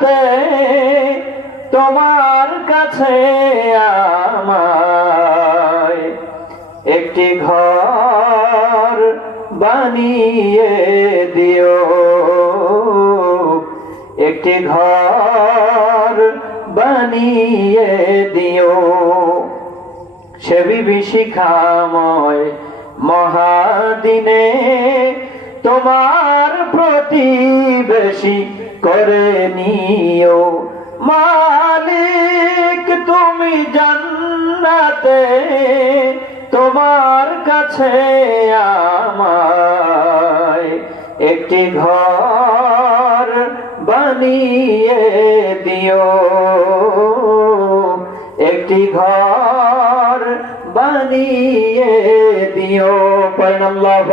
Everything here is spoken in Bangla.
জান্নাতে তোমার কাছে আমায় একটি ঘর বানিয়ে দিও, একটি ঘর বানিয়ে দিও। সে বিভীষিকাময় মহাদিনে তোমার প্রতিবেশী করে নিও। মালিক তুমি জান্নাতে তোমার কাছে আমায় একটি ঘর বানিয়ে দিও, একটি ঘর বানিয়ে দিও। পড়েন আল্লাহু